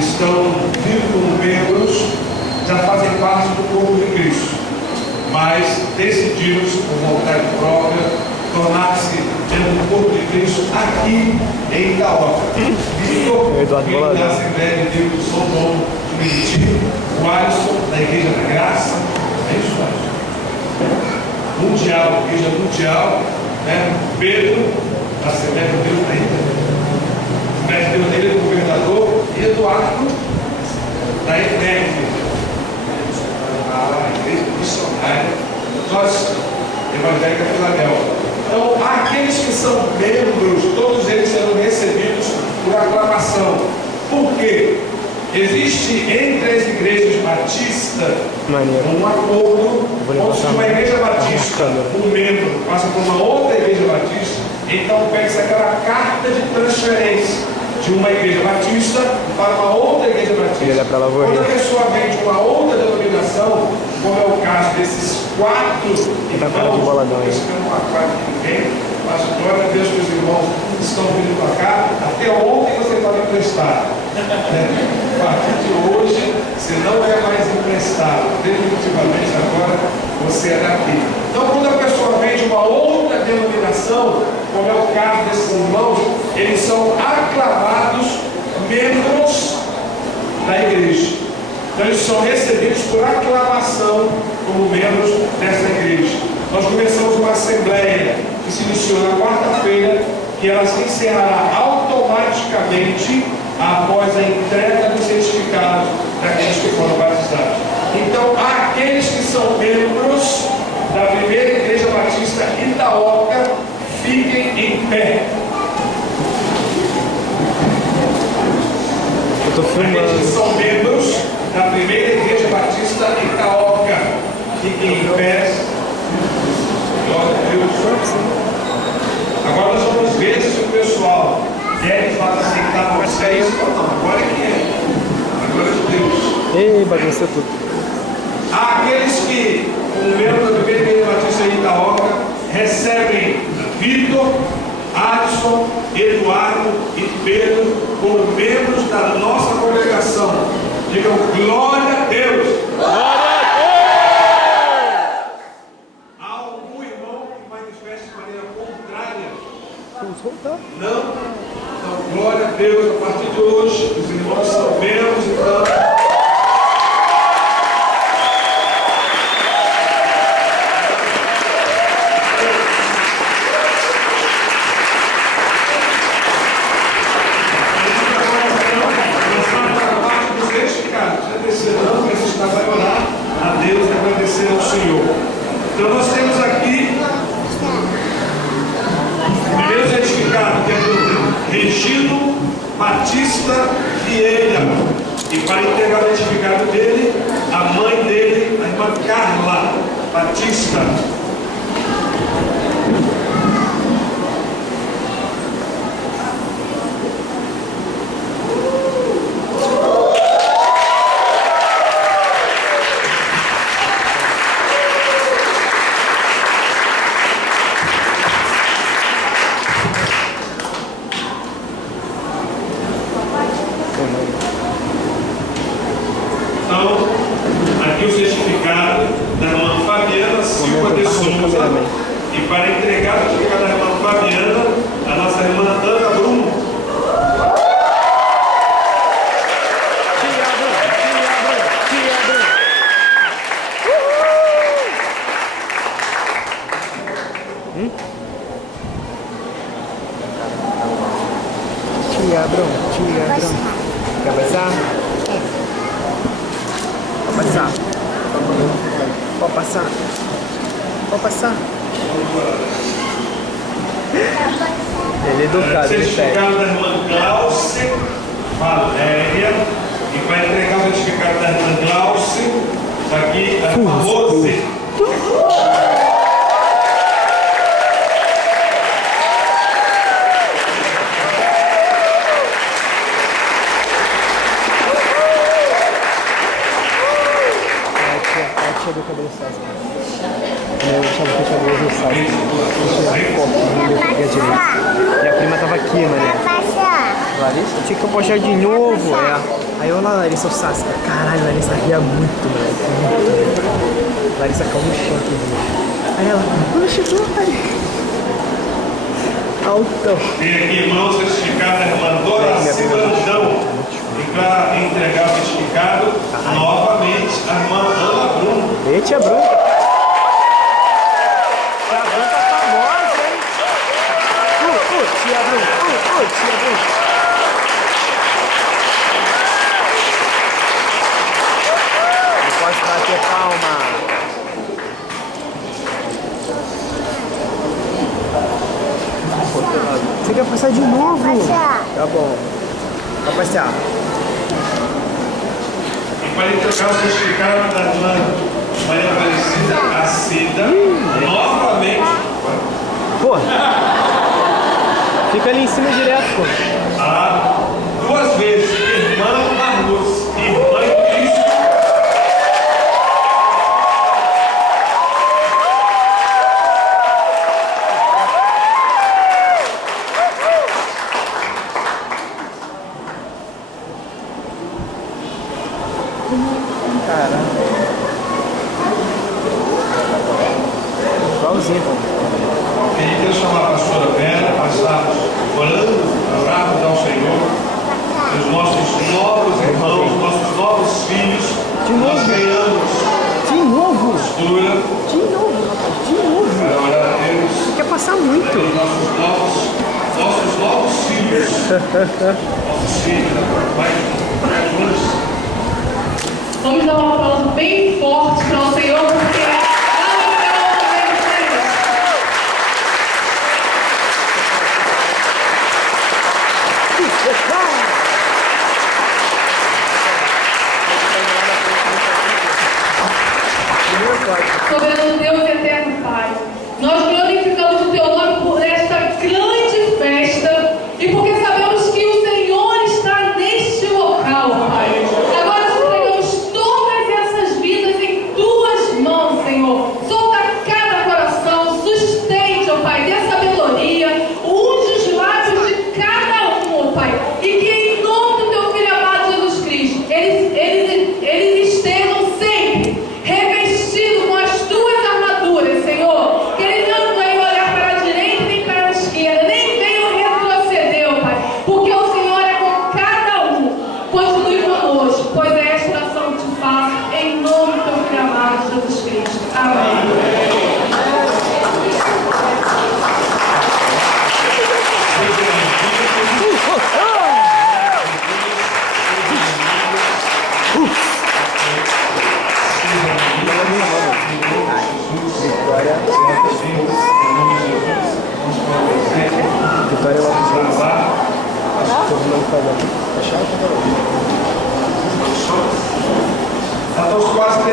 estão vindo como membros, já fazem parte do corpo de Cristo, mas decidiram, por vontade própria, tornar-se dentro do corpo de Cristo aqui em Itaoca. Vitor, da Assembleia de Deus do São Paulo, de Meriti, o Alisson, da Igreja da Graça, é isso, Alisson? Mundial, Igreja Mundial, né? Pedro, da Assembleia de Deus da Índia. O mestre Deus dele é governador, e Eduardo, da EFEC, a Igreja Missionária, nós, Evangélica Filadélfia. Então, aqueles que são membros, todos eles serão recebidos por aclamação. Por quê? Existe entre as igrejas batistas um acordo, onde se uma igreja batista, um membro, passa por uma outra igreja batista, então pede-se aquela carta de transferência de uma igreja batista para uma outra igreja batista. Quando a pessoa vem de uma outra denominação, como é o caso desses 4 irmãos, mas glória a Deus que os irmãos estão vindo para cá, até ontem você estava emprestado. A partir de hoje, você não é mais emprestado, definitivamente agora você é daqui. Então, quando a pessoa vem de uma outra denominação, como é o caso desses irmãos, eles são aclamados membros da igreja. Então, eles são recebidos por aclamação como membros dessa igreja. Nós começamos uma assembleia que se iniciou na quarta-feira, que ela se encerrará automaticamente após a entrega dos certificados daqueles que foram batizados. Então, aqueles que são membros da primeira igreja batista Itaoca, fiquem em pé. Eu tô filmando. Aqueles que são membros da primeira igreja batista Itaoca, fiquem em pé. Glória a Deus. Agora nós vamos ver se o pessoal quer aceitar vocês ou não. Agora é que é. Agora de Deus. Ei, bagunça tudo. Há aqueles que, como membro da primeira igreja batista de Itaoca, recebem Vitor, Alisson, Eduardo e Pedro como membros da nossa congregação. Digam glória a Deus. Glória a Há algum irmão que manifeste de maneira contrária? Deus. Não? Então, glória a Deus. A partir de hoje, os irmãos são membros, então. Vai orar a Deus e agradecer ao Senhor. Então nós temos aqui o primeiro certificado, que é do Regino Batista Vieira, e para entregar o certificado dele, a mãe dele, a irmã Carla Batista. Então, aqui o certificado da irmã Fabiana Silva de Souza. E para entregar o certificado da irmã Fabiana, a nossa irmã Ana Bruno. Tia Bruno. Quer passar? Pode passar. Pode passar. Pode passar. Ele é educado. Certificado da irmã Glauce Valéria. E para entregar o certificado da irmã Glauce, está aqui a irmã Rose. Do cabelo Sassi. Eu chamo que chamou o Sassi. E a prima tava aqui, mané. Larissa, tinha que puxar de novo. É. Aí olha lá, Larissa, o Sassi. Caralho, Larissa ria muito, moleque. Muito. Larissa caiu no chão aqui. Aí ela, quando chegou, Larissa. Altão. Tem aqui mãos certificadas, irmã Doraci Brandão. E para entregar o certificado, novamente, a irmã Ana Bruno. E tia Bruna. Tia Bruna tá famosa, hein? Tia Bruna. Tia Bruna. Não pode bater palma. Você quer passar de novo? Passear. Tá bom. Vai passear. E para entregar o certificado da irmã Maria Aparecida Acida, novamente. Pô. Fica ali em cima direto, pô. Duas vezes, irmã Marluz, irmã Cristo. Caramba. Igualzinho, pô. Queria chamar a pastora Vera para estarmos orarmos ao Senhor, os nossos novos irmãos, nossos novos filhos, De novo? nós ganhamos De novo? postura De novo, rapaz. De novo. para orar a Deus, Quer passar muito. pelos nossos novos filhos, nossos filhos, Pai, Jesus. Vamos dar um aplauso bem forte para o Senhor, porque soberano Deus e eterno Pai, nós glorificamos o Teu nome por esta grande festa e porque sabemos que o Senhor está neste local, Pai. Agora nós entregamos todas essas vidas em Tuas mãos, Senhor. Solta cada coração, sustente, ó Pai, dê sabedoria, unge os lábios de cada um, ó Pai, e que em nome do Teu Filho amado Jesus Cristo, eles estejam sempre revestidos com as Tuas armaduras, Senhor. Que eles não venham olhar para a direita nem para a esquerda, nem venham retroceder, ó Pai, porque o Senhor é com cada um. Continue conosco, pois é esta oração que te faço, em nome do Teu Filho amado Jesus Cristo. Amém. Vitória. Vitória Lopes Reis. Todo mundo falando. Fechado? Estamos quase